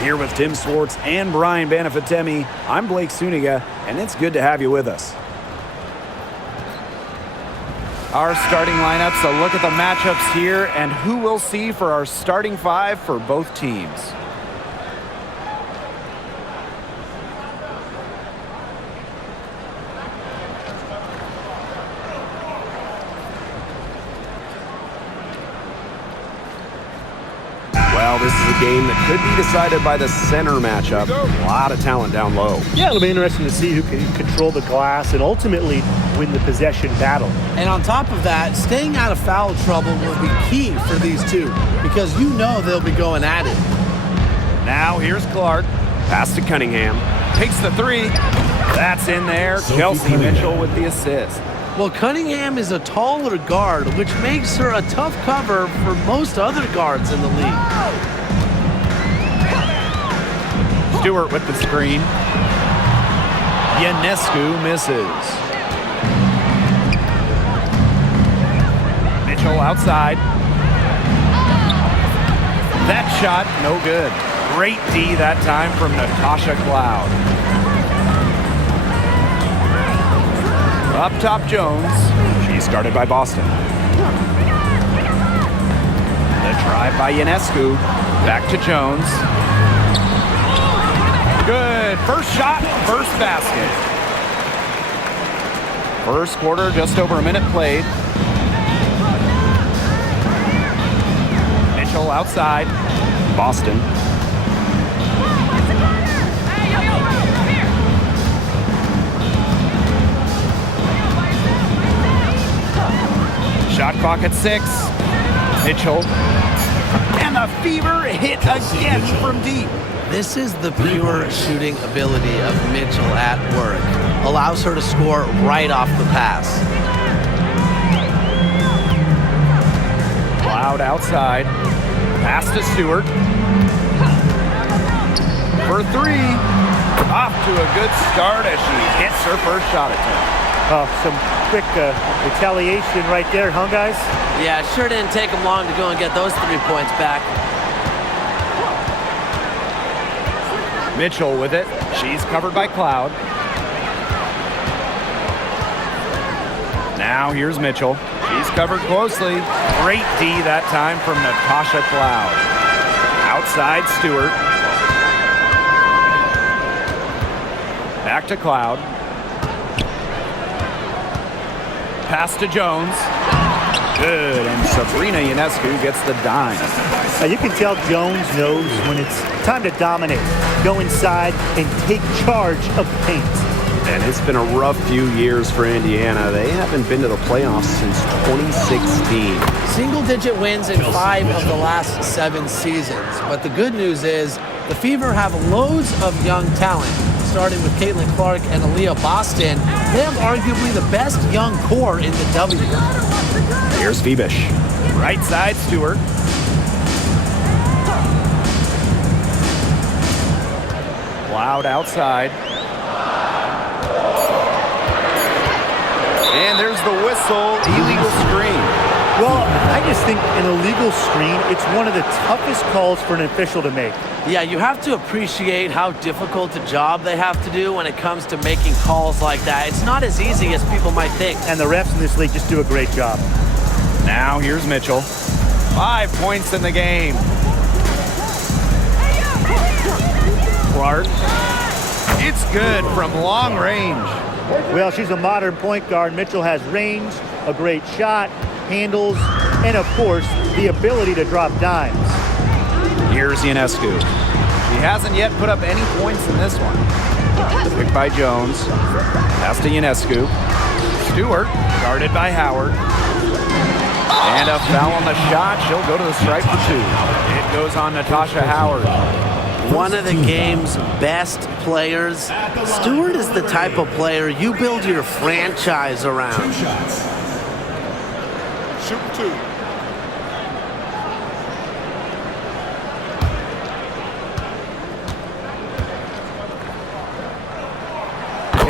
Here with Tim Swartz and Brian Banafitemi, I'm Blake Suniga, and it's good to have you with us. Our starting lineups, a look at the matchups here, and who we'll see for our starting five for both teams. Well, this is a game that could be decided by the center matchup. A lot of talent down low. Yeah, it'll be interesting to see who can control the glass and ultimately win the possession battle. And on top of that, staying out of foul trouble will be key for these two because you know they'll be going at it. Now here's Clark. Pass to Cunningham. Takes the three. That's in there. Kelsey Mitchell with the assist. Well, Cunningham is a taller guard, which makes her a tough cover for most other guards in the league. Stewart with the screen. Ionescu misses. Mitchell outside. That shot, no good. Great D that time from Natasha Cloud. Up top, Jones. She's guarded by Boston. The drive by Ionescu. Back to Jones. Good. First shot, first basket. First quarter, just over a minute played. Mitchell outside. Boston. Shot clock at 6. Mitchell. And the fever hit again from deep. This is the pure shooting ability of Mitchell at work. Allows her to score right off the pass. Cloud outside. Pass to Stewart. For 3. Off to a good start as she hits her first shot attempt. Some quick retaliation right there, huh, guys? Yeah, it sure didn't take them long to go and get those 3 points back. Mitchell with it. She's covered by Cloud. Now here's Mitchell. She's covered closely. Great D that time from Natasha Cloud. Outside Stewart. Back to Cloud. Pass to Jones. Good, and Sabrina Ionescu gets the dime. You can tell Jones knows when it's time to dominate, go inside, and take charge of the paint. And it's been a rough few years for Indiana. They haven't been to the playoffs since 2016. Single-digit wins in 5 of the last 7 seasons. But the good news is the Fever have loads of young talent. Starting with CaitlinClark and Aaliyah Boston, they have arguably the best young core in the W. Here's Febish. Right side, Stewart. Cloud outside. And there's the whistle, illegal screen. Well, I just think an illegal screen, it's one of the toughest calls for an official to make. Yeah, you have to appreciate how difficult a job they have to do when it comes to making calls like that. It's not as easy as people might think. And the refs in this league just do a great job. Now here's Mitchell. 5 points in the game. Clark. It's good from long range. Well, she's a modern point guard. Mitchell has range, a great shot, handles, and of course, the ability to drop dimes. Here's Ionescu. She hasn't yet put up any points in this one. Picked by Jones. Pass to Ionescu. Stewart, guarded by Howard. And a foul on the shot. She'll go to the stripe for 2. It goes on Natasha Howard. One of the game's best players. Stewart is the type of player you build your franchise around. 2 shots. Shoot 2.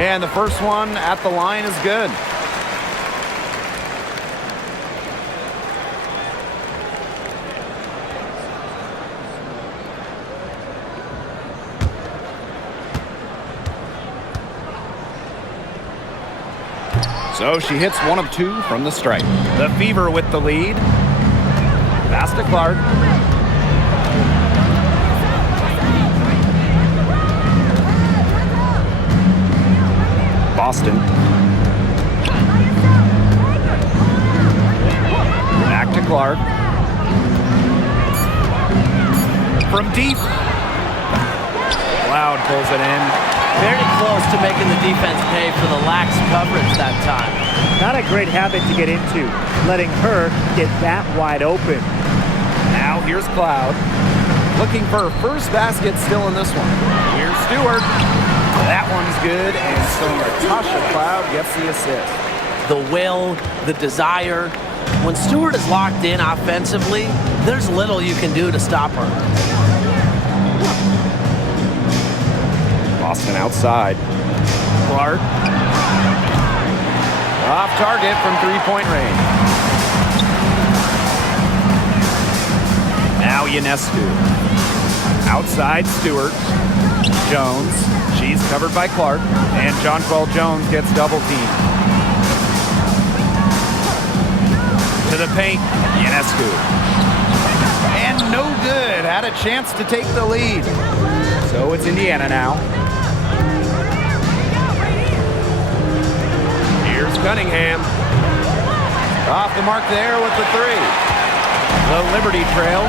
And the first one at the line is good. So she hits 1 of 2 from the stripe. The Fever with the lead. Pass to Clark. Boston. Back to Clark. From deep. Loud pulls it in. Very close to making the defense pay for the lax coverage that time. Not a great habit to get into, letting her get that wide open. Now here's Cloud. Looking for her first basket still in this one. Here's Stewart. That one's good, and so Natasha Cloud gets the assist. The will, the desire. When Stewart is locked in offensively, there's little you can do to stop her. Boston outside. Clark. Off target from three-point range. Now Ionescu. Outside Stewart. Jones. She's covered by Clark. And Jonquel Jones gets double teamed. To the paint. Ionescu. And no good. Had a chance to take the lead. So it's Indiana now. Here's Cunningham. Off the mark there with the 3. The Liberty trail.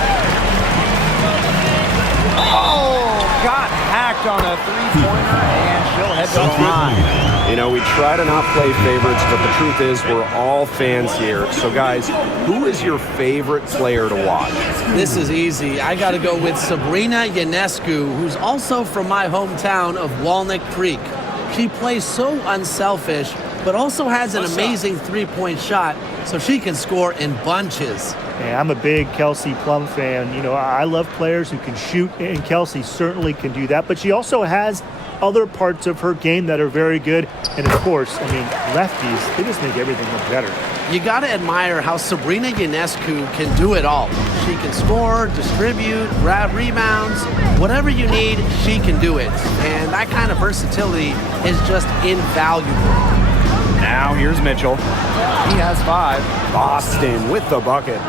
Oh, got hacked on a 3-pointer, and she'll head to the line. You know, we try to not play favorites, but the truth is we're all fans here. So, guys, who is your favorite player to watch? This is easy. I got to go with Sabrina Ionescu, who's also from my hometown of Walnut Creek. She plays so unselfish, but also has an amazing three-point shot, so she can score in bunches. Yeah, I'm a big Kelsey Plum fan. You know, I love players who can shoot, and Kelsey certainly can do that. But she also has other parts of her game that are very good. And, of course, I mean, lefties, they just make everything look better. You got to admire how Sabrina Ionescu can do it all. She can score, distribute, grab rebounds. Whatever you need, she can do it. And that kind of versatility is just invaluable. Now here's Mitchell. He has 5. Boston with the bucket.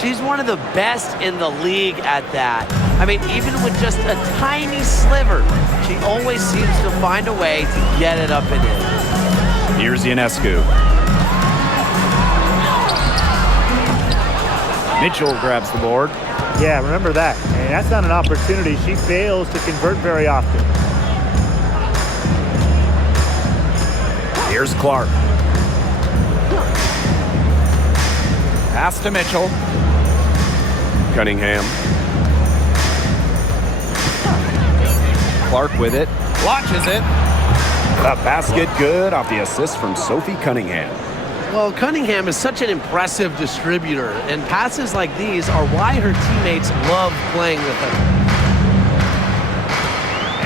She's one of the best in the league at that. I mean, even with just a tiny sliver, she always seems to find a way to get it up and in. Here's Ionescu. Mitchell grabs the board. Yeah, remember that. And that's not an opportunity she fails to convert very often. Here's Clark. Pass to Mitchell. Cunningham. Clark with it. Launches it. The basket good off the assist from Sophie Cunningham. Well, Cunningham is such an impressive distributor, and passes like these are why her teammates love playing with her.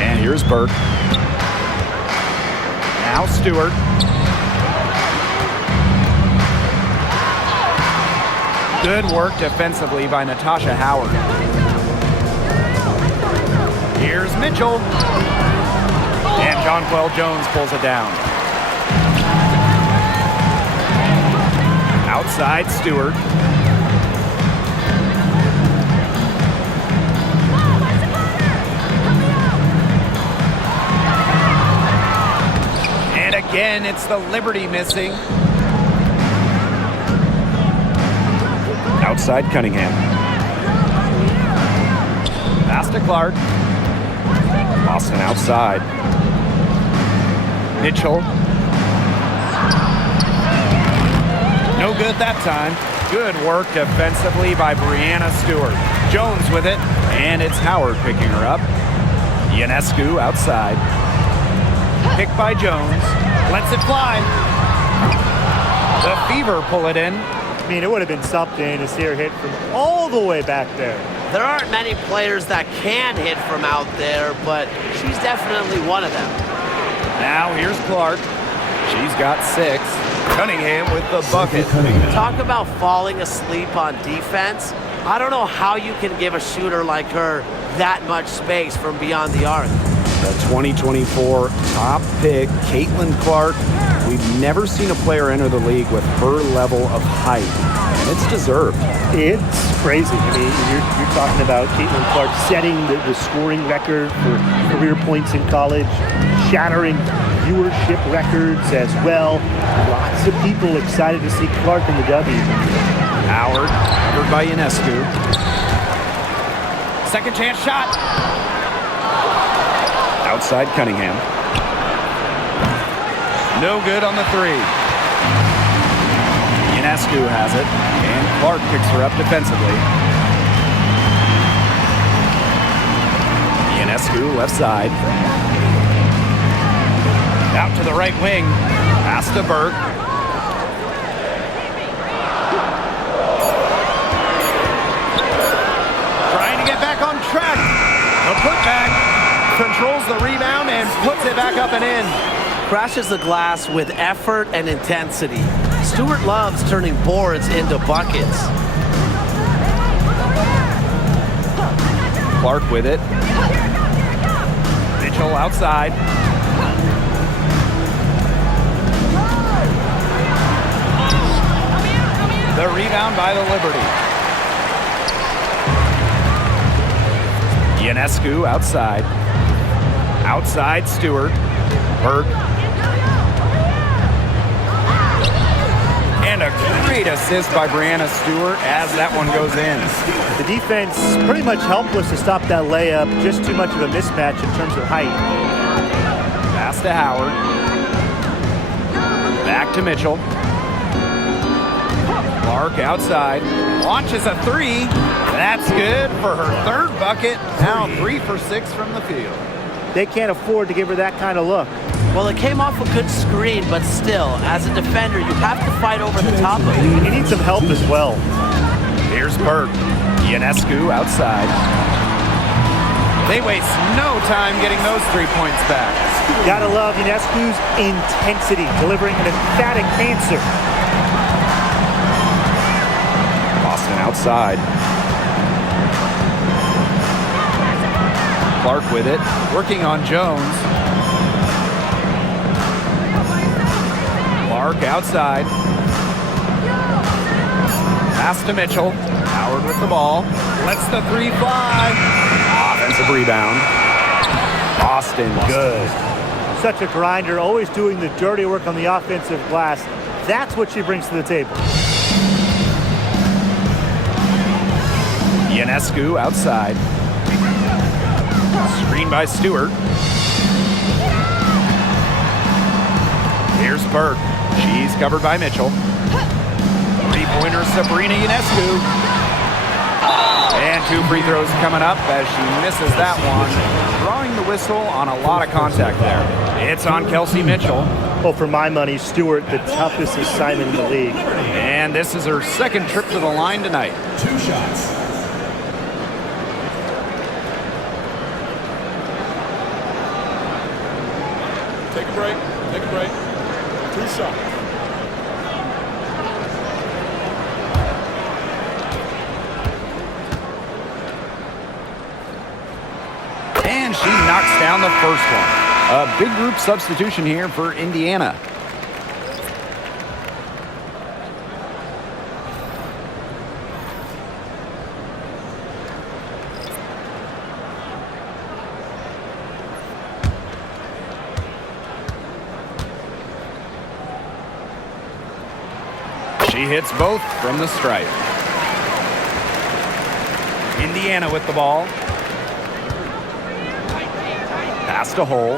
And here's Burke. Now Stewart. Good work defensively by Natasha Howard. Here's Mitchell. And Jonquel Jones pulls it down. Outside Stewart. And again, it's the Liberty missing. Outside Cunningham. Pass to Clark. Boston outside. Mitchell. No good that time. Good work defensively by Brianna Stewart. Jones with it, and it's Howard picking her up. Ionescu outside. Picked by Jones. Lets it fly. The Fever pull it in. I mean, it would have been something to see her hit from all the way back there. There aren't many players that can hit from out there, but she's definitely one of them. Now here's Clark. She's got 6. Cunningham with the bucket. Talk about falling asleep on defense. I don't know how you can give a shooter like her that much space from beyond the arc. The 2024 top pick, Caitlin Clark. We've never seen a player enter the league with her level of height, and it's deserved. It's crazy. I mean, you're talking about Caitlin Clark setting the scoring record for career points in college, shattering viewership records as well. Lots of people excited to see Clark in the W. Howard, covered by Ionescu. Second chance shot. Outside Cunningham. No good on the three. Ionescu has it, and Clark picks her up defensively. Ionescu, left side. Out to the right wing. Pass to Burke. Trying to get back on track. The putback. Controls the rebound and puts it back up and in. Crashes the glass with effort and intensity. Stewart loves turning boards into buckets. Clark with it. Mitchell outside. The rebound by the Liberty. Ionescu outside. Outside Stewart. Burke. And a great assist by Brianna Stewart as that one goes in. The defense pretty much helpless to stop that layup. Just too much of a mismatch in terms of height. Pass to Howard. Back to Mitchell. Clark outside. Launches a three. That's good for her third bucket. Now 3 for 6 from the field. They can't afford to give her that kind of look. Well, it came off a good screen, but still, as a defender, you have to fight over the top of it. He needs some help as well. Here's Burke. Ionescu outside. They waste no time getting those 3 points back. Gotta love Ionescu's intensity, delivering an emphatic answer. Boston outside. Clark with it, working on Jones. Clark outside. Pass to Mitchell. Howard with the ball. Lets the three fly. Offensive rebound. Boston good. Such a grinder, always doing the dirty work on the offensive glass. That's what she brings to the table. Ionescu outside. Screen by Stewart. Here's Burke. She's covered by Mitchell. Three-pointer Sabrina Ionescu. And 2 free throws coming up as she misses that one. Drawing the whistle on a lot of contact there. It's on Kelsey Mitchell. Well, for my money, Stewart, the toughest assignment in the league. And this is her second trip to the line tonight. 2 shots. Take a break. Take a break. 2 shots. And she knocks down the first one. A big group substitution here for Indiana. She hits both from the stripe. Indiana with the ball. Pass to Hole.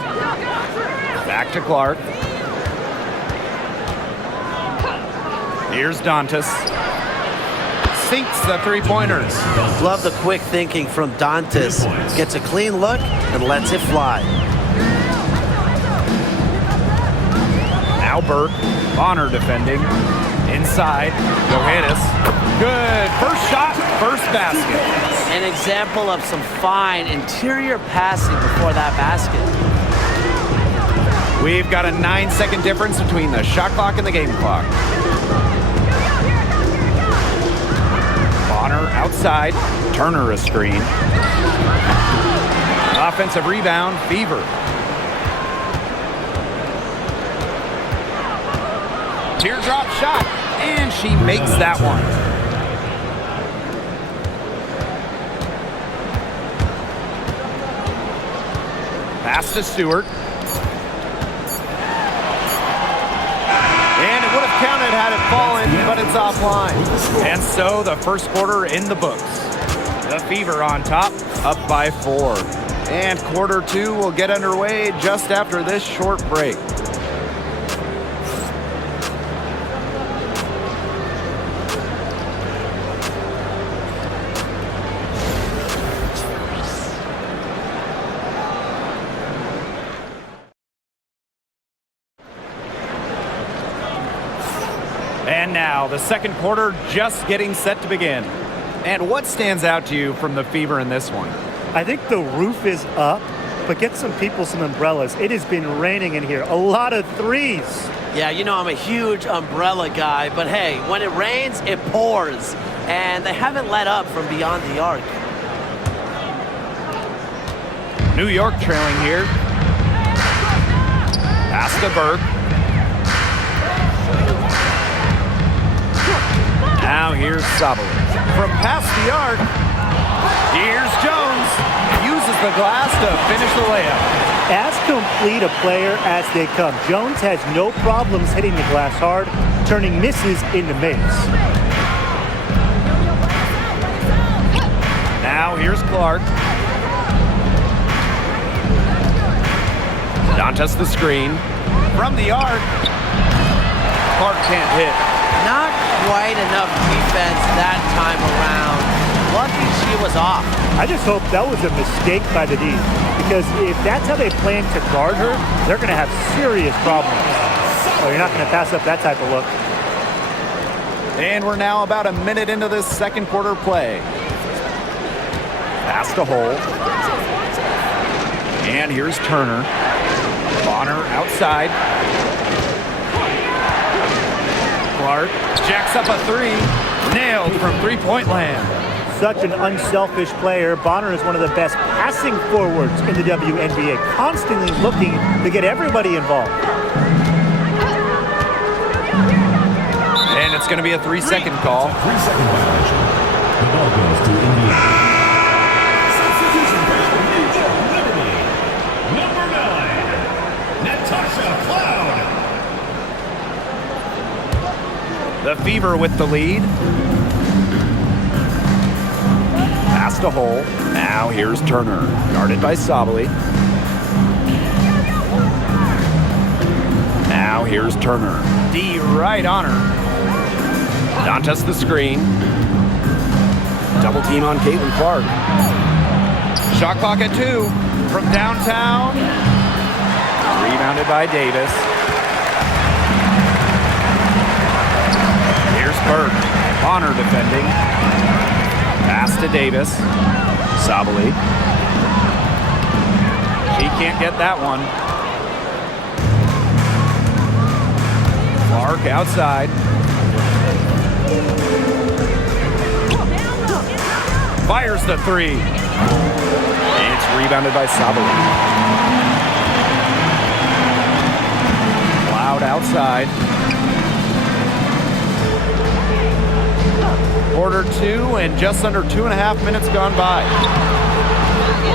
Back to Clark. Here's Dantas. Sinks the three-pointers. Love the quick thinking from Dantas. Gets a clean look and lets it fly. Now Burke. Bonner defending. Inside. Johannes. Good. First shot. First basket. An example of some fine interior passing before that basket. We've got a 9-second difference between the shot clock and the game clock. Bonner outside. Turner a screen. Offensive rebound, Fever. Teardrop shot, and she makes that one. Pass to Stewart. And it would have counted had it fallen, but it's offline. And so the first quarter in the books. The Fever on top, up by 4. And quarter 2 will get underway just after this short break. And now the second quarter just getting set to begin. And what stands out to you from the Fever in this one? I think the roof is up, but get some people some umbrellas. It has been raining in here. A lot of threes. Yeah, you know I'm a huge umbrella guy, but hey, when it rains, it pours. And they haven't let up from beyond the arc. New York trailing here. Pass to Burke. Now here's Sabali. From past the arc, here's Jones. Uses the glass to finish the layup. As complete a player as they come, Jones has no problems hitting the glass hard, turning misses into makes. Now here's Clark. Dantas the screen. From the arc, Clark can't hit. Not quite enough defense that time around. Lucky she was off. I just hope that was a mistake by the D, because if that's how they plan to guard her, they're going to have serious problems. So you're not going to pass up that type of look. And we're now about a minute into this second quarter play. Pass to Hole. And here's Turner. Bonner outside. Clark jacks up a 3. Nailed from three-point land. Such an unselfish player. Bonner is one of the best passing forwards in the WNBA, constantly looking to get everybody involved. And it's going to be a 3-second call. 3-second violation. The ball goes to Indiana. Substitution for Liberty. Number 9, Natasha Cloud. The Fever with the lead. Pass to Hole. Now here's Turner. Guarded by Sabali. Now here's Turner. D right on her. Dantas the screen. Double team on Caitlin Clark. Shot clock at 2. From downtown. Rebounded by Davis. Here's Burke. Bonner defending. Pass to Davis. Sabali. She can't get that one. Clark outside. Fires the 3. It's rebounded by Sabali. Cloud outside. Quarter 2 and just under 2.5 minutes gone by.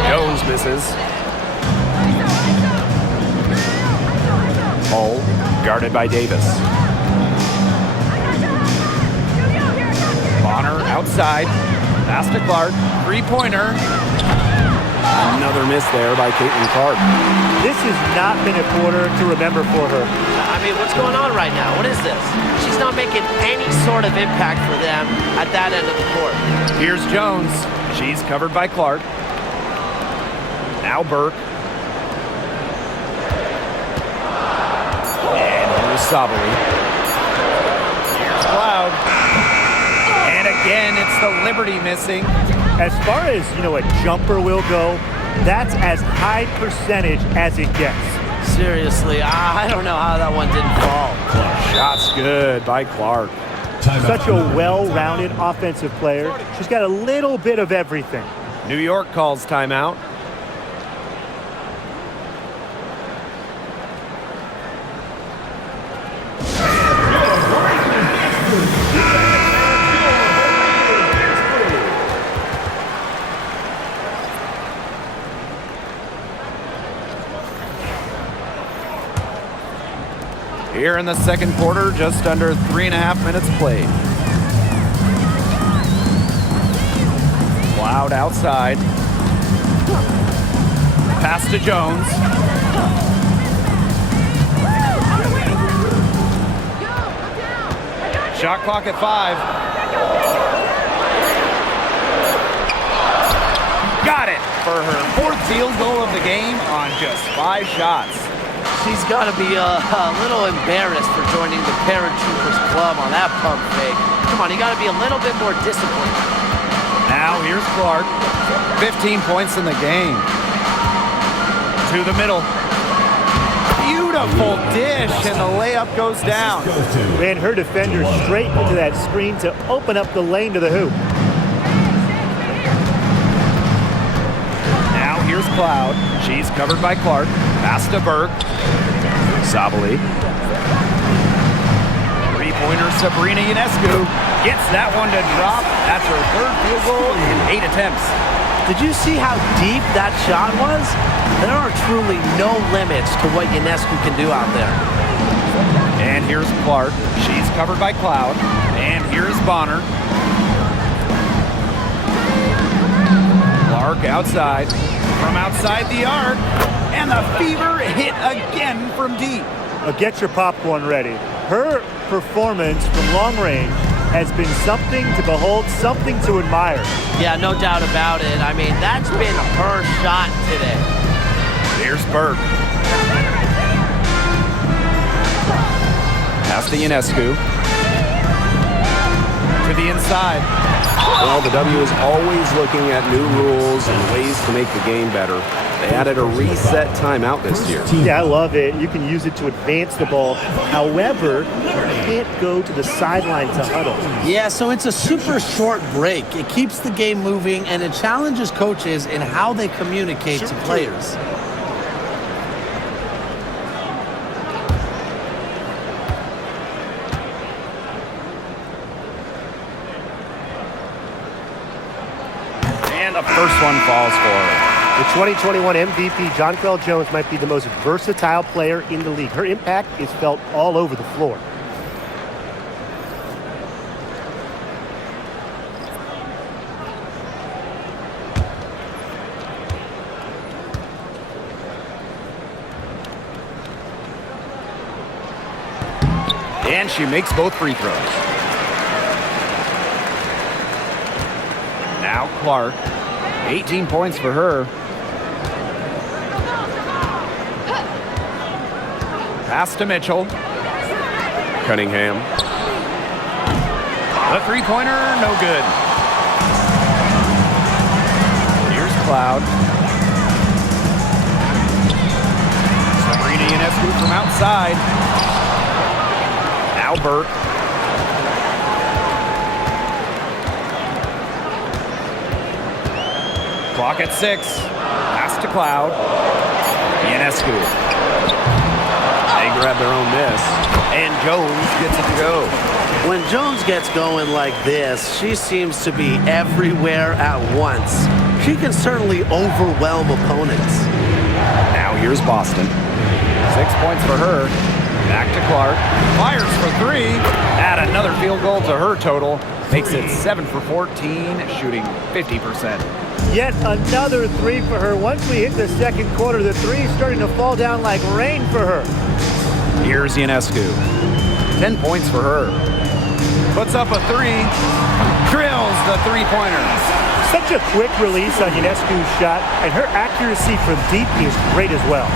Jones misses. Hole guarded by Davis. Bonner outside. Pass to Clark. 3-pointer. Another miss there by Caitlin Clark. This has not been a quarter to remember for her. I mean, what's going on right now? What is this? She's not making any sort of impact for them at that end of the court. Here's Jones. She's covered by Clark. Now Burke. And here's Sabali. Here's Cloud. And again, it's the Liberty missing. As far as, a jumper will go, that's as high percentage as it gets. Seriously, I don't know how that one didn't fall. Shots good by Clark. Such a well-rounded offensive player. She's got a little bit of everything. New York calls timeout. Here in the second quarter, just under 3.5 minutes played. Cloud outside. Pass to Jones. Shot clock at 5. Got it for her 4th field goal of the game on just 5 shots. She's got to be a little embarrassed for joining the paratroopers club on that pump fake. Come on, you got to be a little bit more disciplined. Now here's Clark. 15 points in the game. To the middle. Beautiful dish, and the layup goes down. Ran her defender straight into that screen to open up the lane to the hoop. Now here's Cloud. She's covered by Clark. Pass to Burke. Sabali. Three-pointer Sabrina Ionescu gets that one to drop. That's her 3rd field goal in 8 attempts. Did you see how deep that shot was? There are truly no limits to what Ionescu can do out there. And here's Clark. She's covered by Cloud. And here's Bonner. Clark outside. From outside the arc. And the Fever hit again from deep. Get your popcorn ready. Her performance from long range has been something to behold, something to admire. Yeah, no doubt about it. I mean, that's been her shot today. Here's Burke. Pass to Ionescu. To the inside. Well, the W is always looking at new rules and ways to make the game better. They added a reset timeout this year. Yeah, I love it. You can use it to advance the ball. However, you can't go to the sideline to huddle. Yeah, so it's a super short break. It keeps the game moving, and it challenges coaches in how they communicate to players. And the first one falls for her. The 2021 MVP, Jonquel Jones, might be the most versatile player in the league. Her impact is felt all over the floor. And she makes both free throws. Now Clark. 18 points for her. Pass to Mitchell. Cunningham. The three-pointer, no good. Here's Cloud. Sabrina Ionescu from outside. Now Burke. Clock at 6. Pass to Cloud. Ionescu. They grab their own miss. And Jones gets it to go. When Jones gets going like this, she seems to be everywhere at once. She can certainly overwhelm opponents. Now here's Boston. 6 points for her. Back to Clark. Fires for 3. Add another field goal to her total. Makes it 7 for 14, shooting 50%. Yet another 3 for her. Once we hit the second quarter, the 3 is starting to fall down like rain for her. Here's Ionescu. 10 points for her. Puts up a 3. Drills the three-pointer. Such a quick release on Ionescu's shot, and her accuracy from deep is great as well.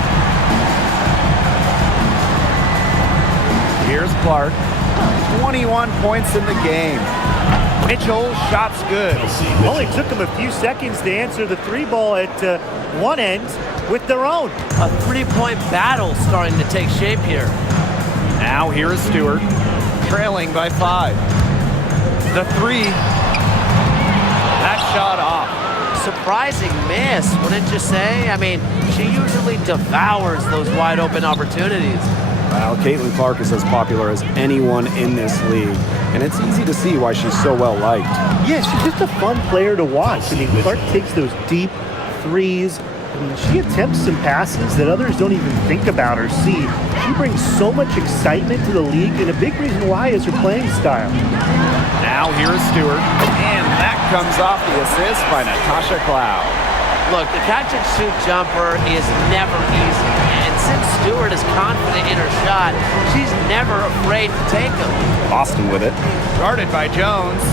Here's Clark. 21 points in the game. Mitchell, shots good. Only took them a few seconds to answer the 3 ball at one end with their own. A 3-point battle starting to take shape here. Now here is Stewart, trailing by 5. The 3. That shot off. Surprising miss, wouldn't you say? I mean, she usually devours those wide open opportunities. Well, Caitlin Clark is as popular as anyone in this league, and it's easy to see why she's so well liked. Yeah, she's just a fun player to watch. I mean, Clark takes those deep threes, I mean, she attempts some passes that others don't even think about or see. She brings so much excitement to the league, and a big reason why is her playing style. Now here is Stewart, and that comes off the assist by Natasha Cloud. Look, the catch-and-shoot jumper is never easy. And since Stewart is confident in her shot, she's never afraid to take them. Boston with it. Guarded by Jones.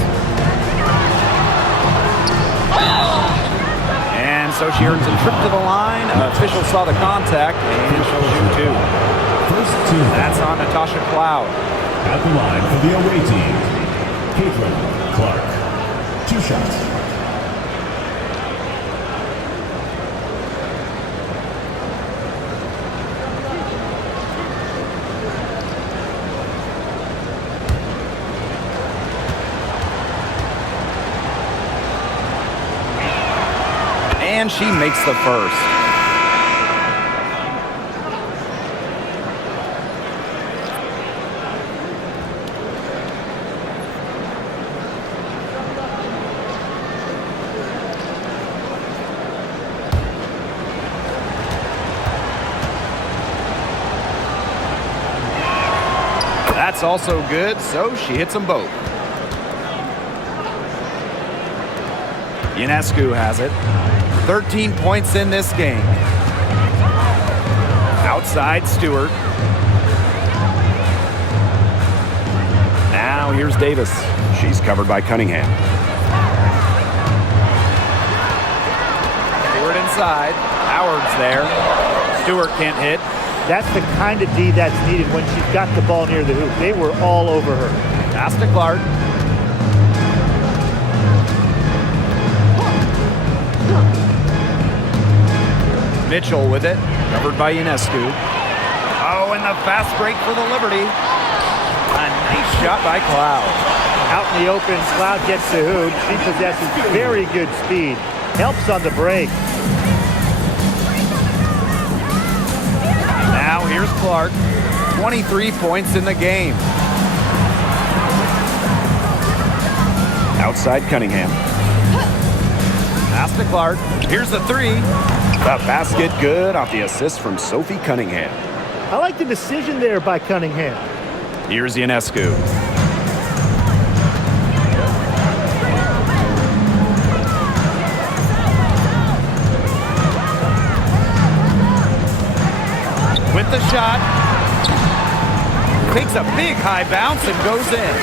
And so she earns a trip to the line. Official saw the contact, and she'll shoot two. First two. That's on Natasha Cloud. At the line for the away team, Caitlin Clark. 2 shots. And she makes the first. That's also good, so she hits them both. Ionescu has it. 13 points in this game. Outside Stewart. Now here's Davis. She's covered by Cunningham. Stewart inside. Howard's there. Stewart can't hit. That's the kind of D that's needed when she's got the ball near the hoop. They were all over her. Pass to Clark. Mitchell with it, covered by Ionescu. Oh, and the fast break for the Liberty. A nice shot by Cloud. Out in the open, Cloud gets the hoop. She possesses very good speed. Helps on the break. Now here's Clark. 23 points in the game. Outside Cunningham. Pass to Clark. Here's the three. The basket good off the assist from Sophie Cunningham. I like the decision there by Cunningham. Here's Ionescu. With the shot. Takes a big high bounce and goes in.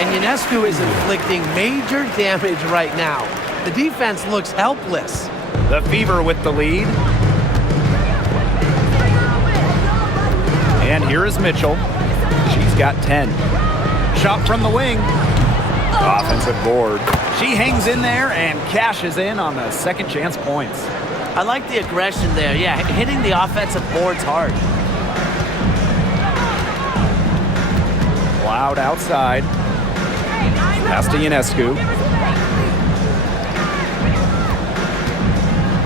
And Ionescu is inflicting major damage right now. The defense looks helpless. The Fever with the lead. And here is Mitchell. She's got 10. Shot from the wing. Offensive board. She hangs in there and cashes in on the second chance points. I like the aggression there. Yeah, hitting the offensive boards hard. Cloud outside. Pass to Ionescu.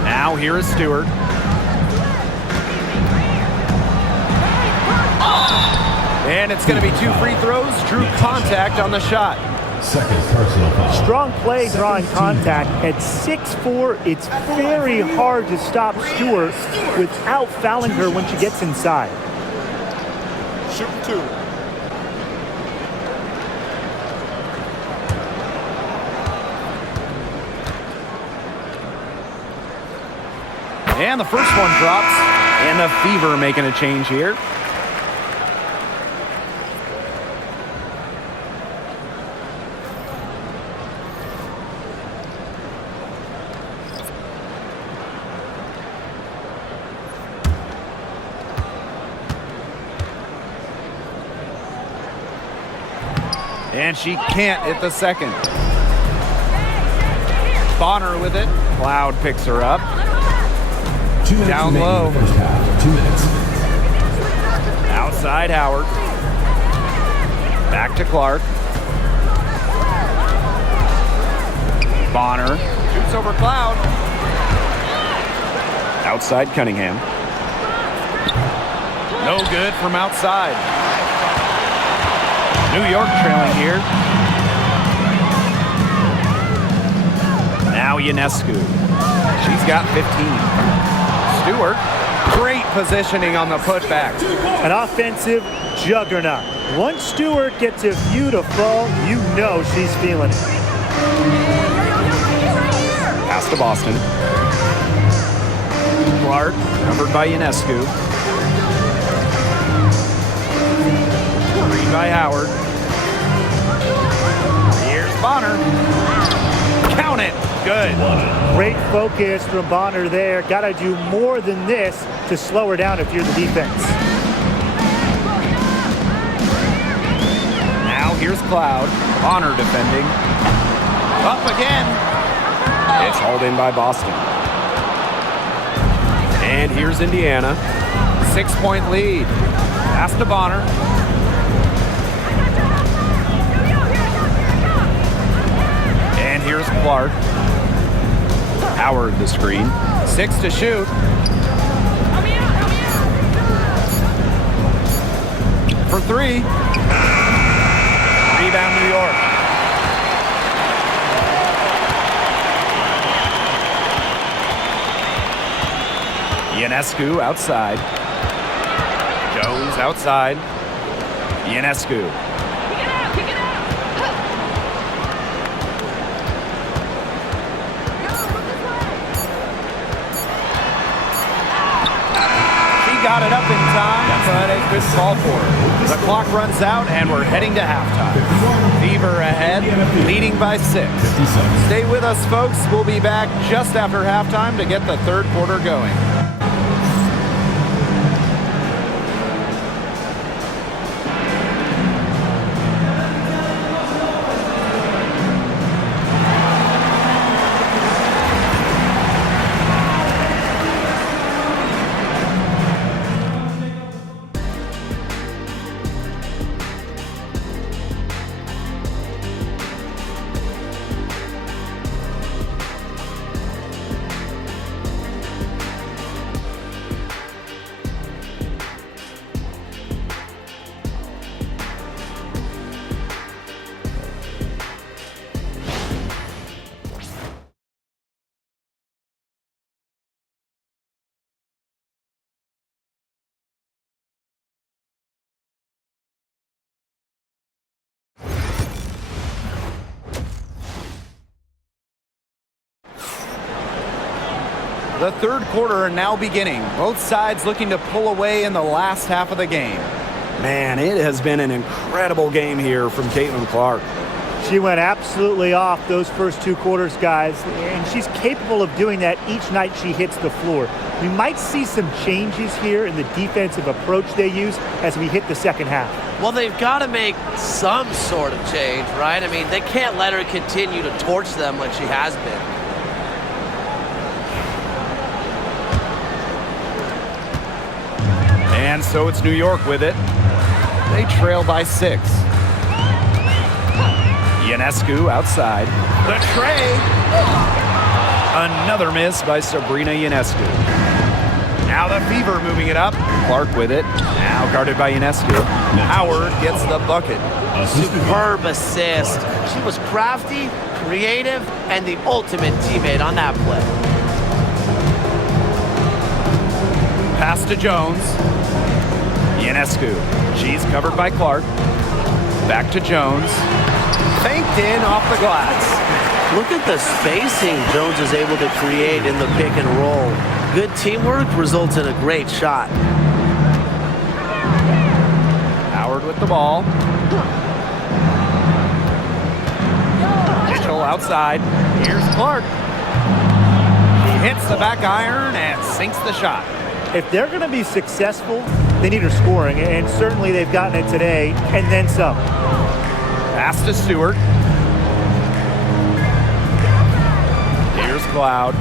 Now here is Stewart. And it's going to be 2 free throws. Drew contact on the shot. Second personal foul. Strong play drawing contact. At 6'4", it's very hard to stop Stewart without fouling her when she gets inside. Shooting 2. And the first one drops. And the Fever making a change here. And she can't hit the second. Bonner with it. Cloud picks her up. 2 minutes Down remaining low. in the first half. 2 minutes. Outside Howard. Back to Clark. Bonner shoots over Cloud. Outside Cunningham. No good from outside. New York trailing here. Now Ionescu. She's got 15. Stewart. Great positioning on the putback. An offensive juggernaut. Once Stewart gets a view to fall, you know she's feeling it. Pass to Boston. Clark, covered by Ionescu. Screen by Howard. Here's Bonner. Count it. Good. Great focus from Bonner there. Got to do more than this to slow her down if you're the defense. Now here's Cloud. Bonner defending. Up again. It's hauled in by Boston. And here's Indiana. 6-point lead. Pass to Bonner. And here's Clark. Howard the screen. 6 to shoot. For 3. Rebound New York. Ionescu outside. Jones outside. Ionescu. Got it up in time, but a good call for it. The clock runs out, and we're heading to halftime. Fever ahead, leading by 6. Stay with us, folks. We'll be back just after halftime to get the third quarter going. The third quarter now beginning. Both sides looking to pull away in the last half of the game. Man, it has been an incredible game here from Caitlin Clark. She went absolutely off those first 2 quarters, guys, and she's capable of doing that each night she hits the floor. We might see some changes here in the defensive approach they use as we hit the second half. Well, they've got to make some sort of change, right? I mean, they can't let her continue to torch them like she has been. And so it's New York with it. They trail by 6. Ionescu outside. The tray. Another miss by Sabrina Ionescu. Now the Fever moving it up. Clark with it. Now guarded by Ionescu. Howard gets the bucket. Superb assist. She was crafty, creative, and the ultimate teammate on that play. Pass to Jones. Ionescu. She's covered by Clark. Back to Jones. Banked in off the glass. Look at the spacing Jones is able to create in the pick and roll. Good teamwork results in a great shot. Howard with the ball. Mitchell outside. Here's Clark. He hits the back iron and sinks the shot. If they're going to be successful, they need her scoring, and certainly they've gotten it today, and then some. Pass to Stewart. Here's Cloud.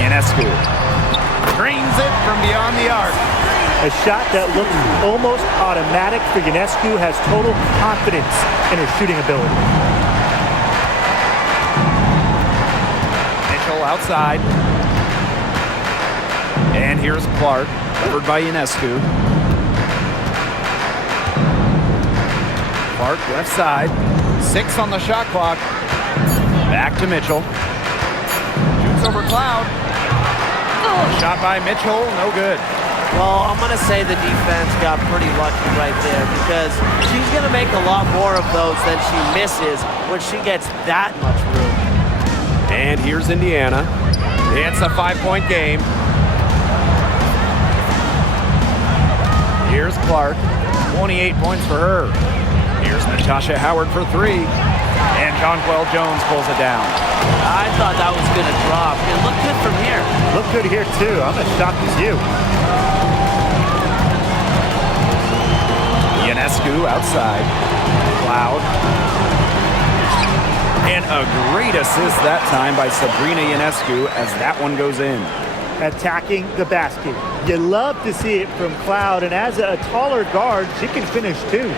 Ionescu drains it from beyond the arc. A shot that looks almost automatic for Ionescu, has total confidence in her shooting ability. Mitchell outside. And here's Clark, covered by Ionescu. Clark left side. 6 on the shot clock. Back to Mitchell. Shoots over Cloud. Shot by Mitchell, no good. Well, I'm going to say the defense got pretty lucky right there because she's going to make a lot more of those than she misses when she gets that much room. And here's Indiana. It's a 5-point game. Here's Clark, 28 points for her. Here's Natasha Howard for 3. And Jonquel Jones pulls it down. I thought that was going to drop. It looked good from here. Look good here, too. I'm as shocked as you. Ionescu outside. Cloud. And a great assist that time by Sabrina Ionescu as that one goes in. Attacking the basket. You love to see it from Cloud, and as a taller guard, she can finish too.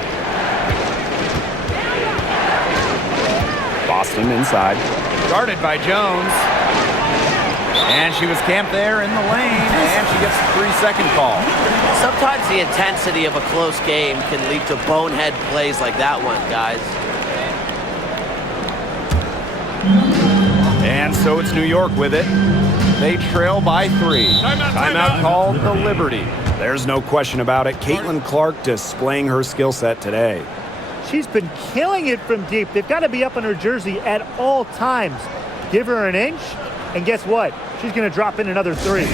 Boston inside. Guarded by Jones. And she was camped there in the lane, and she gets a 3-second call. Sometimes the intensity of a close game can lead to bonehead plays like that one, guys. And so it's New York with it. They trail by 3. Timeout called the Liberty. There's no question about it. Caitlin Clark displaying her skill set today. She's been killing it from deep. They've got to be up on her jersey at all times. Give her an inch, and guess what? She's going to drop in another 3.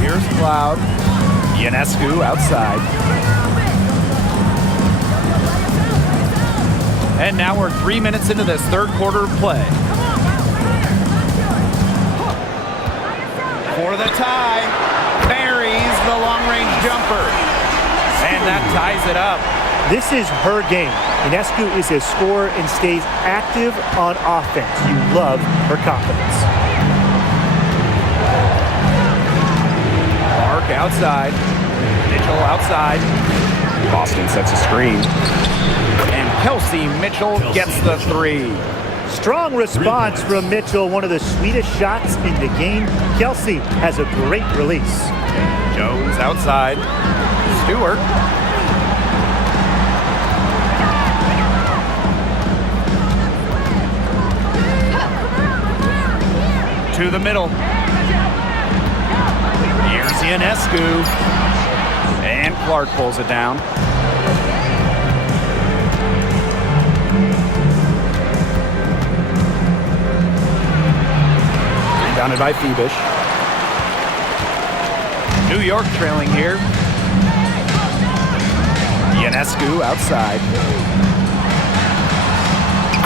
Here's Cloud. Ionescu outside. And now we're 3 minutes into this third quarter of play. For the tie, buries the long-range jumper. And that ties it up. This is her game. Ionescu is a scorer and stays active on offense. You love her confidence. Clark outside. Mitchell outside. Boston sets a screen. And Kelsey Mitchell gets the 3. Strong response from Mitchell, one of the sweetest shots in the game. Kelsey has a great release. Jones outside. Stewart. To the middle. Here's Ionescu. And Clark pulls it down. Rebounded by Phoebish. New York trailing here. Ionescu outside.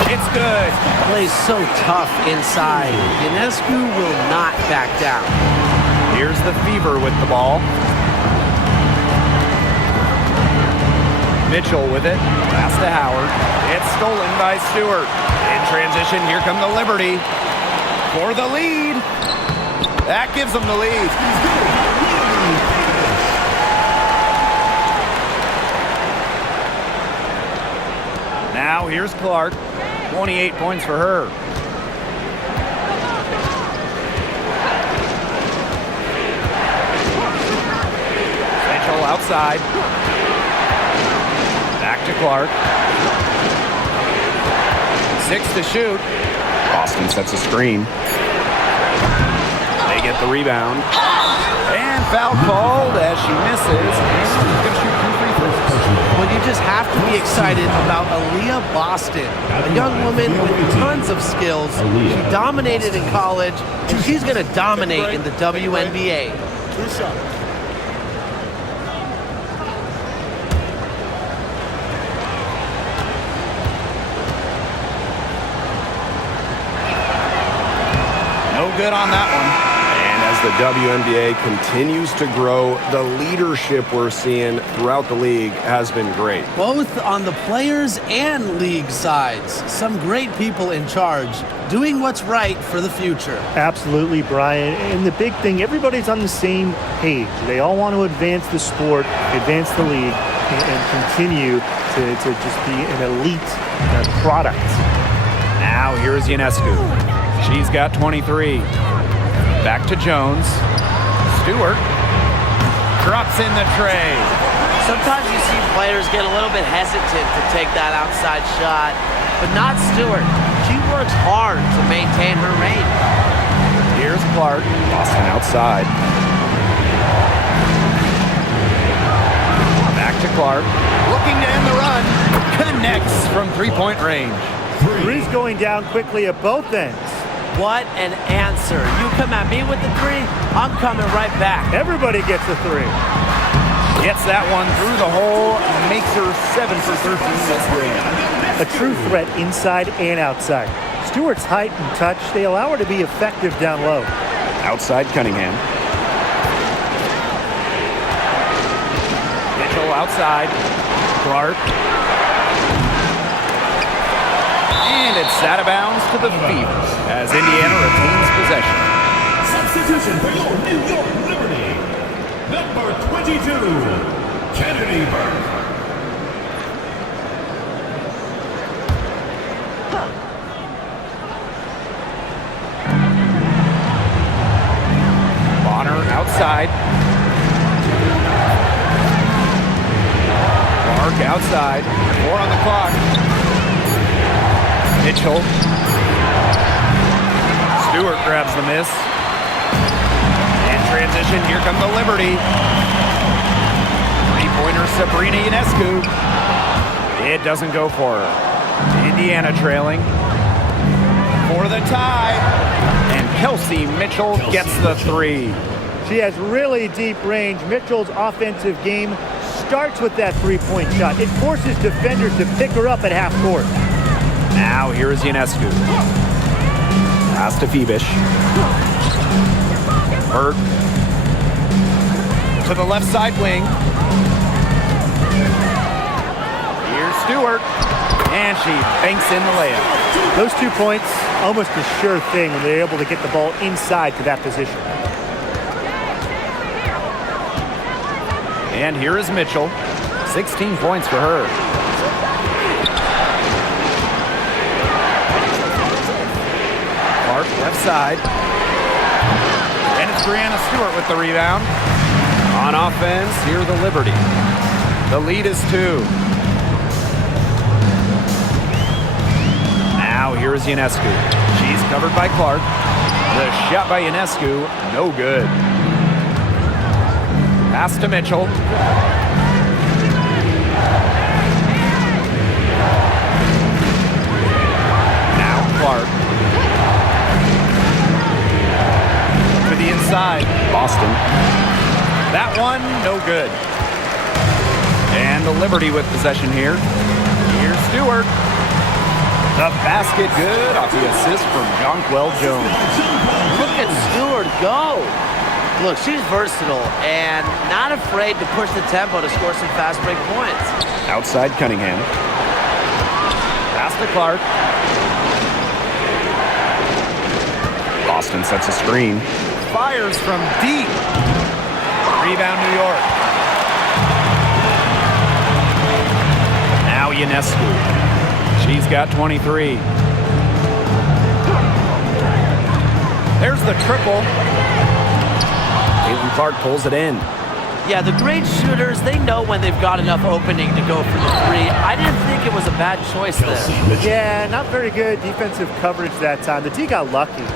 It's good. Plays so tough inside. Ionescu will not back down. Here's the Fever with the ball. Mitchell with it. Pass to Howard. It's stolen by Stewart. In transition, here come the Liberty. For the lead. That gives them the lead. Now here's Clark. 28 points for her. Mitchell outside. Back to Clark. 6 to shoot. Boston sets a screen. They get the rebound. And foul called as she misses. And she's going to shoot 2 free throws. Well, you just have to be excited about Aaliyah Boston, a young woman with tons of skills. She dominated in college, and she's going to dominate in the WNBA. 2 shots. No good on that one. And as the WNBA continues to grow, the leadership we're seeing throughout the league has been great. Both on the players and league sides. Some great people in charge, doing what's right for the future. Absolutely, Brian. And the big thing, everybody's on the same page. They all want to advance the sport, advance the league, and continue to just be an elite product. Now here's Ionescu. She's got 23. Back to Jones. Stewart drops in the tray. Sometimes you see players get a little bit hesitant to take that outside shot, but not Stewart. She works hard to maintain her range. Here's Clark. Boston outside. Back to Clark. Looking to end the run. Connects from three-point range. Three's going down quickly at both ends. What an answer. You come at me with the three, I'm coming right back. Everybody gets a three. Gets that one through the hole. Makes her 7 for 13 this game. A true threat inside and outside. Stewart's height and touch, they allow her to be effective down low. Outside Cunningham. Mitchell outside. Clark. And it's out of bounds to the Fever as Indiana retains possession. Substitution for your New York Liberty. Number 22, Kennedy Burke. Bonner outside. Clark outside. 4 on the clock. Mitchell. Stewart grabs the miss. And transition, here come the Liberty. Three-pointer Sabrina Ionescu. It doesn't go for her. Indiana trailing for the tie. And Kelsey Mitchell gets the three. She has really deep range. Mitchell's offensive game starts with that three-point shot. It forces defenders to pick her up at half court. Now here is Ionescu. Pass to Phoebish. Burke to the left side wing. Here's Stewart. And she banks in the layup. Those 2 points, almost a sure thing when they're able to get the ball inside to that position. And here is Mitchell. 16 points for her. Clark, left side. And it's Brianna Stewart with the rebound. On offense, here the Liberty. The lead is 2. Now here is Ionescu. She's covered by Clark. The shot by Ionescu, no good. Pass to Mitchell. Now Clark. To the inside. Boston. That one, no good. And the Liberty with possession here. Here's Stewart. The basket good off the assist from Jonquel Jones. Look at Stewart go. Look, she's versatile and not afraid to push the tempo to score some fast break points. Outside Cunningham. Pass to Clark. Boston sets a screen. Fires from deep. Rebound New York. Now Ionescu. She's got 23. There's the triple. Caitlin Clark pulls it in. Yeah, the great shooters, they know when they've got enough opening to go for the three. I didn't think it was a bad choice there. Yeah, not very good defensive coverage that time. The D got lucky.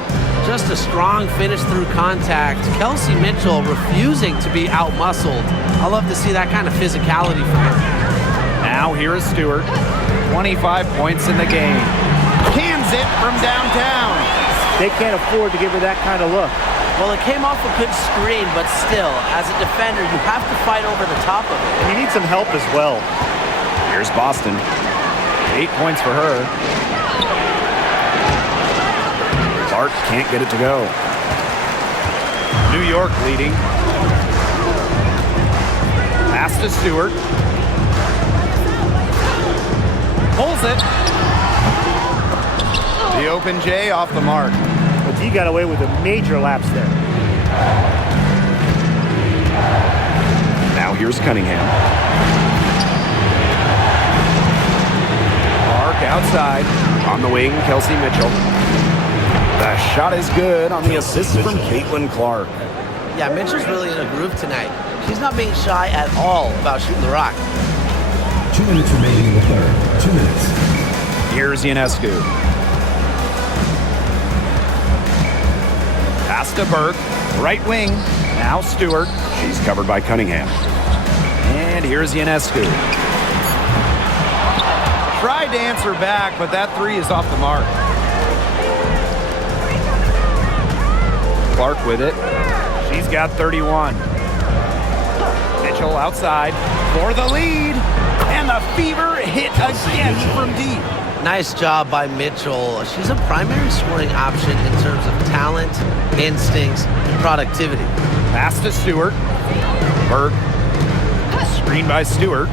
Just a strong finish through contact. Kelsey Mitchell refusing to be out-muscled. I love to see that kind of physicality from her. Now here is Stewart. 25 points in the game. Cans it from downtown. They can't afford to give her that kind of look. Well, it came off a good screen, but still, as a defender, you have to fight over the top of it. And you need some help as well. Here's Boston. 8 points for her. Clark can't get it to go. New York leading. Pass to Stewart. Pulls it. The open J off the mark. But he got away with a major lapse there. Now here's Cunningham. Clark outside. On the wing, Kelsey Mitchell. The shot is good on the assist from Caitlin Clark. Yeah, Mitchell's really in a groove tonight. She's not being shy at all about shooting the rock. 2 minutes remaining in the third. 2 minutes. Here's Ionescu. Pass to Burke. Right wing. Now Stewart. She's covered by Cunningham. And here's Ionescu. Tried to answer back, but that three is off the mark. Clark with it. She's got 31. Mitchell outside for the lead. And the Fever hit again from deep. Nice job by Mitchell. She's a primary scoring option in terms of talent, instincts, and productivity. Pass to Stewart. Burke. Screen by Stewart.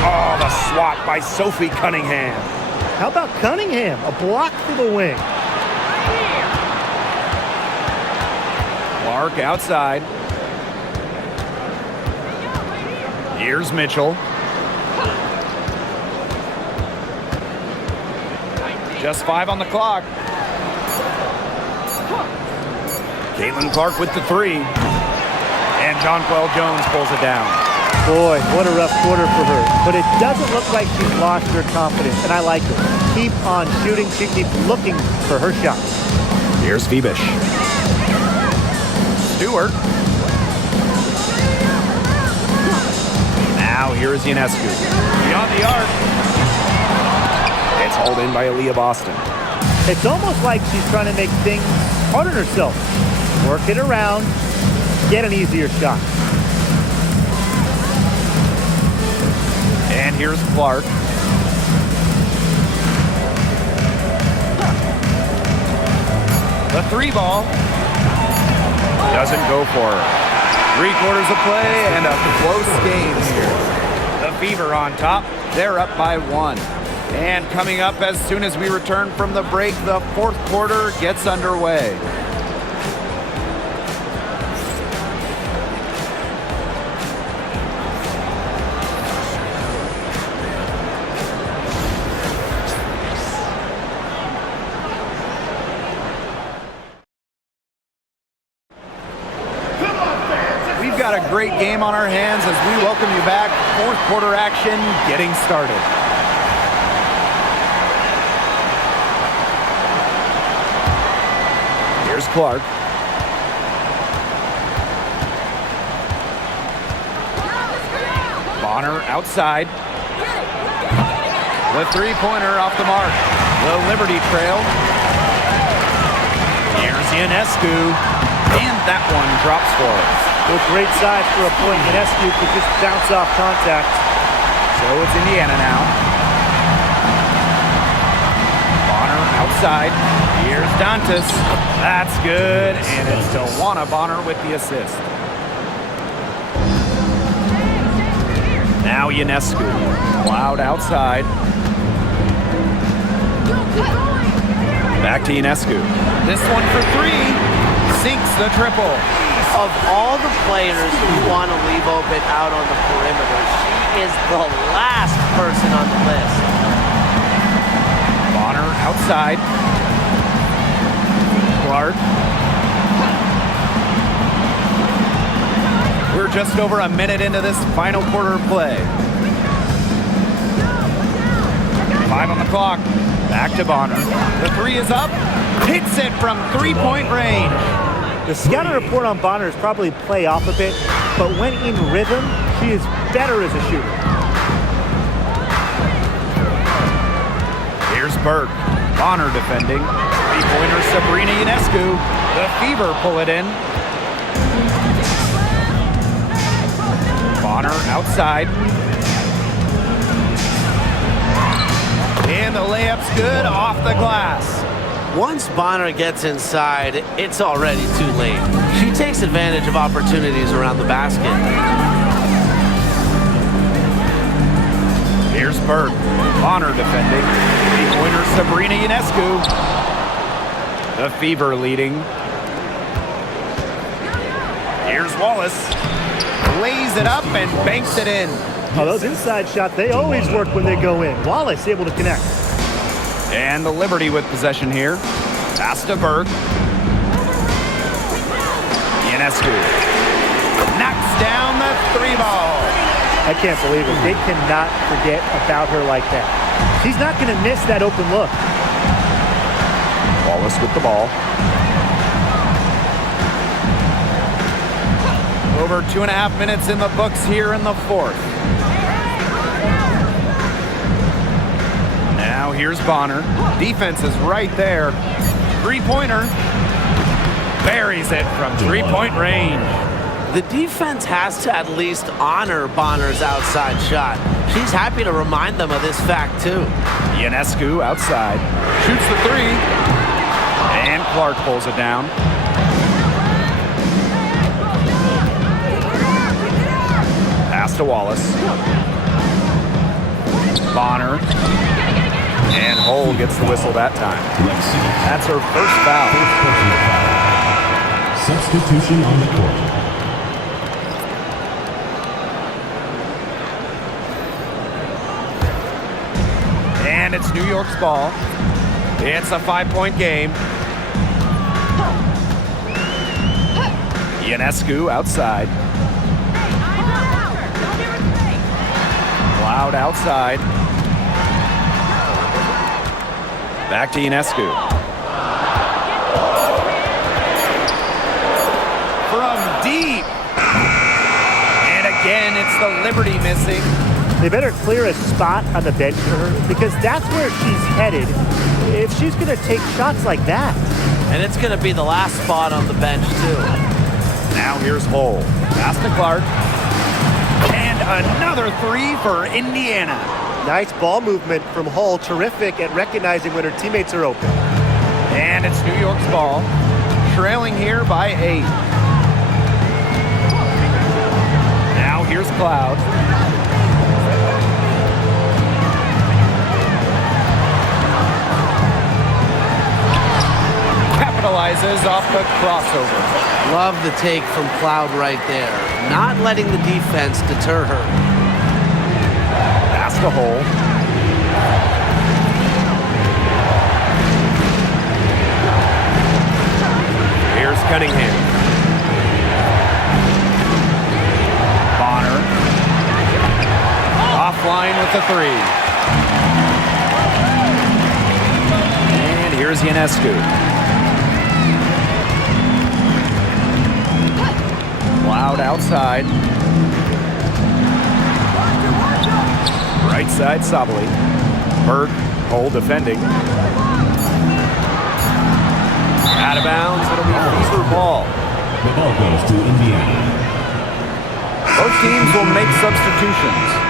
Oh, the swat by Sophie Cunningham. How about Cunningham? A block for the wing. Clark outside. Here's Mitchell. Just 5 on the clock. Caitlin Clark with the three. And Jonquel Jones pulls it down. Boy, what a rough quarter for her. But it doesn't look like she's lost her confidence, and I like it. Keep on shooting. She keeps looking for her shot. Here's Febish. Stewart. Now here's Ionescu. Beyond the arc. It's hauled in by Aaliyah Boston. It's almost like she's trying to make things hard on herself. Work it around, get an easier shot. And here's Clark. The three ball doesn't go for her. 3/4 of play and a close game here. The Fever on top. They're up by 1. And coming up as soon as we return from the break, the 4th quarter gets underway. We've got a great game on our hands as we welcome you back. 4th quarter action getting started. Here's Clark. Bonner outside. The three-pointer off the mark. The Liberty Trail. Here's Ionescu. And that one drops for us. With great size for a point, Ionescu could just bounce off contact. So it's Indiana now. Bonner outside. Here's Dantas. That's good. And it's Tawana Bonner with the assist. Now Ionescu. Cloud outside. Back to Ionescu. This one for 3. Sinks the triple. Of all the players who want to leave open out on the perimeter, she is the last person on the list. Bonner outside. Clark. We're just over a minute into this final quarter of play. 5 on the clock. Back to Bonner. The three is up. Hits it from 3-point range. The scouting report on Bonner is probably play off a bit, but when in rhythm, she is better as a shooter. Here's Burke. Bonner defending. Three-pointer Sabrina Ionescu. The Fever pull it in. Bonner outside. And the layup's good off the glass. Once Bonner gets inside, it's already too late. She takes advantage of opportunities around the basket. Here's Burke. Bonner defending. Three-pointer Sabrina Ionescu. The Fever leading. Here's Wallace. lays it up and banks it in. Oh, those inside shots, they always work when they go in. Wallace able to connect. And the Liberty with possession here. Pass to Berg. Ionescu knocks down the 3-ball. I can't believe it. They cannot forget about her like that. She's not going to miss that open look. Wallace with the ball. Over 2.5 minutes in the books here in the fourth. Now here's Bonner. Defense is right there. Three-pointer. Buries it from three-point range. The defense has to at least honor Bonner's outside shot. She's happy to remind them of this fact, too. Ionescu outside. Shoots the three. And Clark pulls it down. Pass to Wallace. Bonner. And Hull gets the whistle that time. That's her first foul. Substitution on the court. And it's New York's ball. It's a 5-point game. Ionescu outside. Loud outside. Back to Ionescu. From deep. And again, it's the Liberty missing. They better clear a spot on the bench for her because that's where she's headed if she's going to take shots like that. And it's going to be the last spot on the bench, too. Now here's Hull. Pass to Clark. And another three for Indiana. Nice ball movement from Hull. Terrific at recognizing when her teammates are open. And it's New York's ball. Trailing here by 8. Now here's Cloud. Capitalizes off the crossover. Love the take from Cloud right there. Not letting the defense deter her. Pass to Hull. Here's Cunningham. Bonner. Offline with the 3. And here's Ionescu. Loud outside. Right side, Sabali. Berg, Hull defending. Out of bounds, it'll be a Fever ball. The ball goes to Indiana. Both teams will make substitutions.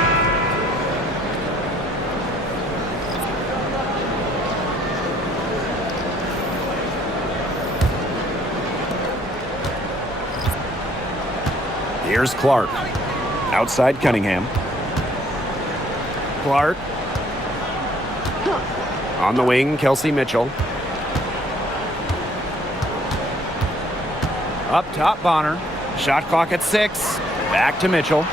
Here's Clark. Outside Cunningham. Clark. On the wing, Kelsey Mitchell. Up top, Bonner. Shot clock at 6. Back to Mitchell.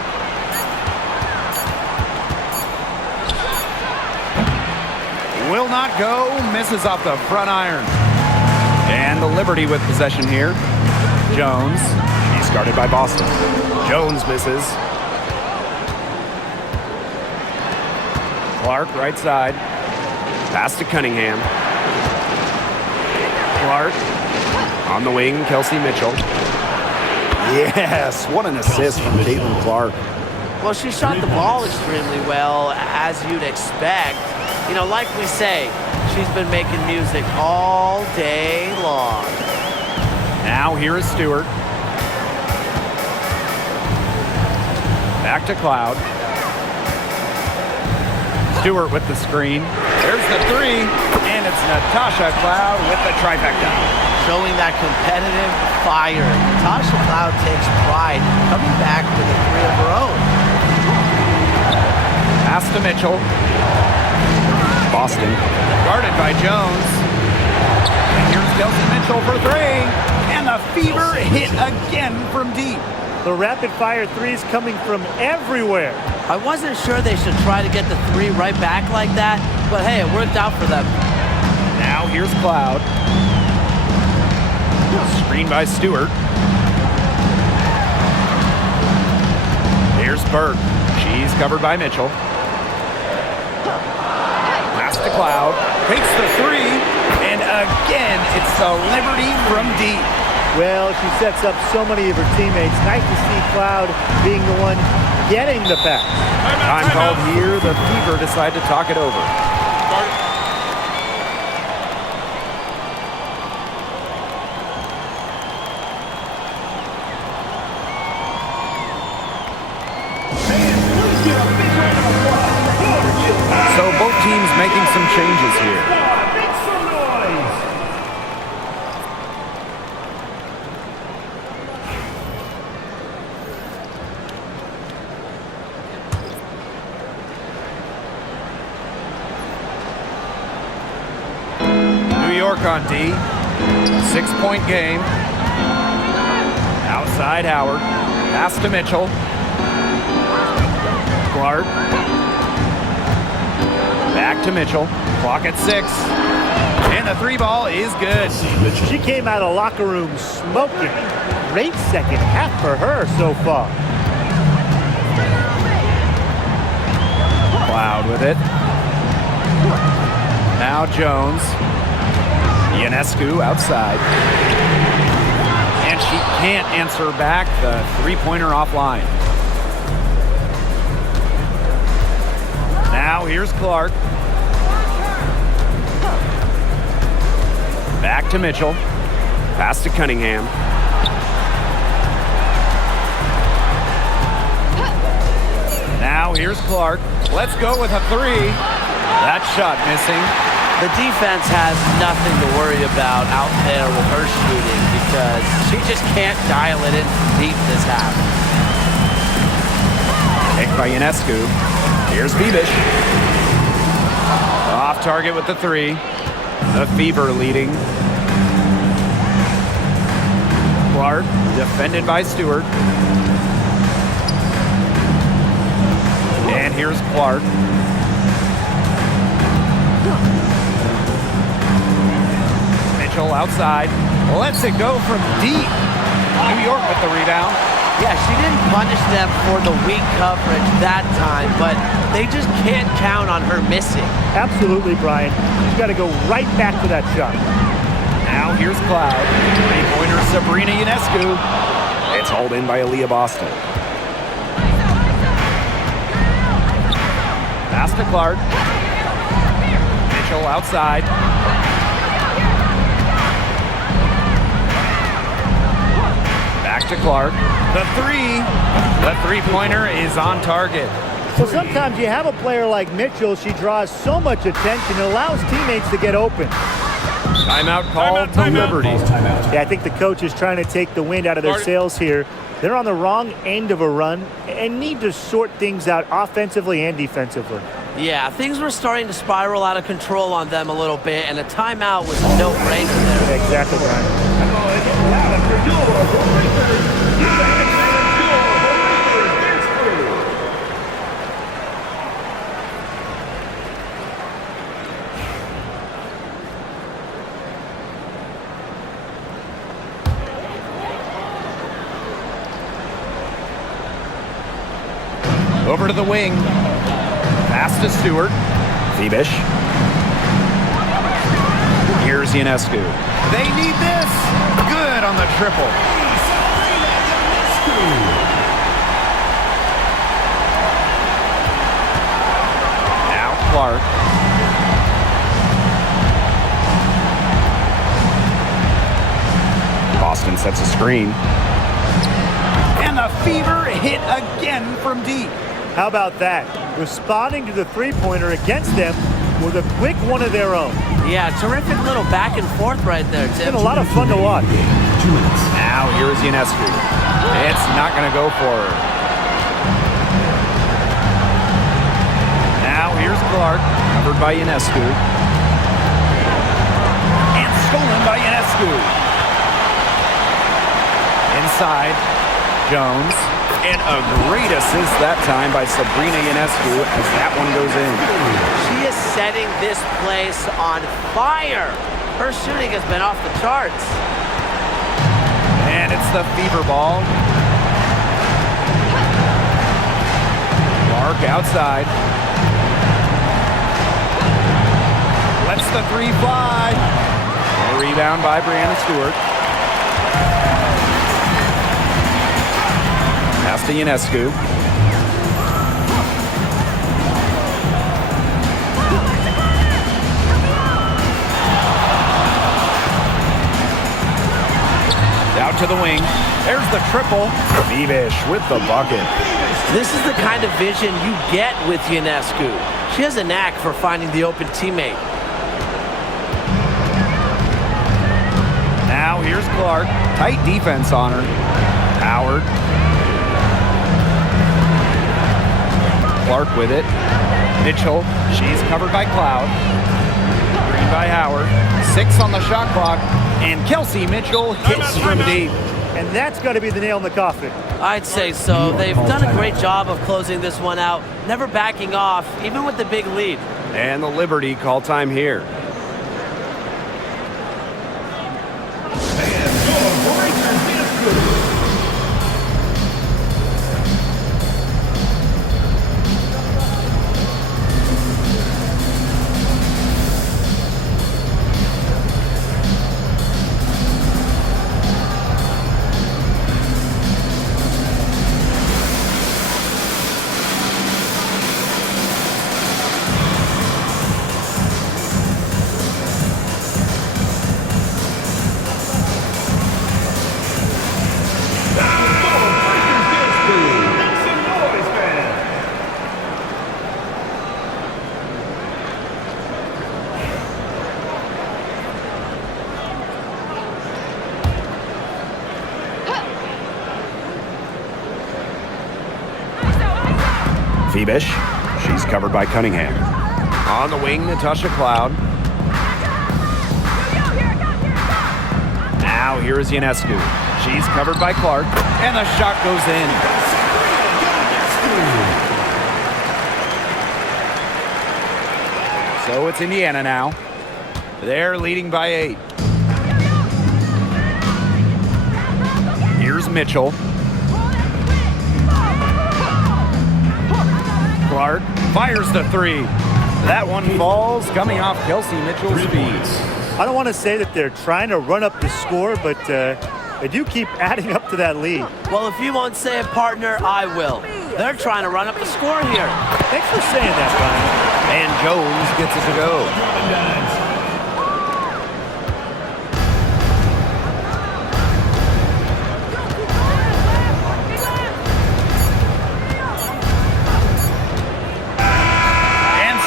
Will not go. Misses off the front iron. And the Liberty with possession here. Jones. He's guarded by Boston. Jones misses. Clark, right side. Pass to Cunningham. Clark. On the wing, Kelsey Mitchell. Yes, what an assist from Caitlin Clark. Well, she shot the ball extremely well, as you'd expect. You know, like we say, she's been making music all day long. Now here is Stewart. Back to Cloud. Stewart with the screen. There's the 3, and it's Natasha Cloud with the trifecta. Showing that competitive fire. Natasha Cloud takes pride in coming back with a 3 of her own. Pass to Mitchell. Boston. Guarded by Jones. And here's Kelsey Mitchell for 3. And the Fever hit again from deep. The rapid-fire threes coming from everywhere. I wasn't sure they should try to get the three right back like that, but hey, it worked out for them. Now here's Cloud. Screen by Stewart. Here's Burke. She's covered by Mitchell. Pass to Cloud. Takes the three. And again, it's the Liberty from deep. Well, she sets up so many of her teammates. Nice to see Cloud being the one getting the pass. Time called here. The Fever decide to talk it over. So both teams making some changes here. New York on D. 6-point game. Outside Howard. Pass to Mitchell. Clark. Back to Mitchell. Clock at 6. And the three ball is good. She came out of locker room smoking. Great second half for her so far. Cloud with it. Now Jones. Ionescu outside. And she can't answer back the three-pointer offline. Now here's Clark. Back to Mitchell. Pass to Cunningham. Now here's Clark. Let's go with a three. That shot missing. The defense has nothing to worry about out there with her shooting because she just can't dial it in from deep this half. Picked by Ionescu. Here's Bebish. Off target with the three. The Fever leading. Clark defended by Stewart. And here's Clark. Mitchell outside. Lets it go from deep. New York with the rebound. Yeah, she didn't punish them for the weak coverage that time, but they just can't count on her missing. Absolutely, Brian. She's got to go right back to that shot. Now here's Cloud. Three-pointer Sabrina Ionescu. It's hauled in by Aaliyah Boston. Pass to Clark. Mitchell outside. Back to Clark. The three-pointer is on target. So sometimes you have a player like Mitchell, she draws so much attention, it allows teammates to get open. Timeout called to Liberty. Yeah, I think the coach is trying to take the wind out of their sails here. They're on the wrong end of a run and need to sort things out offensively and defensively. Yeah, things were starting to spiral out of control on them a little bit, and a timeout was a no-brainer there. Exactly, Brian. Over to the wing. Pass to Stewart. Bebish. Here's Ionescu. They need this. Good on the triple. Now Clark. Boston sets a screen. And the Fever hit again from deep. How about that? Responding to the three-pointer against them with a quick one of their own. Yeah, terrific little back and forth right there, Tim. It's been a lot of fun to watch. Now here's Ionescu. It's not going to go for her. Now here's Clark, covered by Ionescu. And stolen by Ionescu. Inside. Jones. And a great assist that time by Sabrina Ionescu as that one goes in. She is setting this place on fire. Her shooting has been off the charts. And it's the Fever ball. Clark outside. Lets the three fly. A rebound by Brianna Stewart. Pass to Ionescu. Out to the wing. There's the triple. Beavish with the bucket. This is the kind of vision you get with Ionescu. She has a knack for finding the open teammate. Now here's Clark. Tight defense on her. Howard. Clark with it. Mitchell. She's covered by Cloud. Green by Howard. 6 on the shot clock. And Kelsey Mitchell hits from deep. And that's got to be the nail in the coffin. I'd say so. They've done a great job of closing this one out, never backing off, even with the big lead. And the Liberty call time here. Beavish. She's covered by Cunningham. On the wing, Natasha Cloud. Now here's Ionescu. She's covered by Clark. And the shot goes in. So it's Indiana now. They're leading by 8. Here's Mitchell. Clark fires the 3. That one falls, coming off Kelsey Mitchell's feet. I don't want to say that they're trying to run up the score, but they do keep adding up to that lead. Well, if you won't say it, partner, I will. They're trying to run up the score here. Thanks for saying that, Ryan. And Jones gets it to go.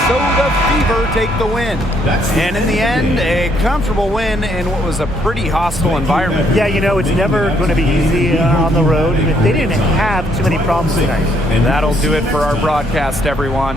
So the Fever take the win. And in the end, a comfortable win in what was a pretty hostile environment. Yeah, you know, it's never going to be easy on the road. They didn't have too many problems tonight. And that'll do it for our broadcast, everyone.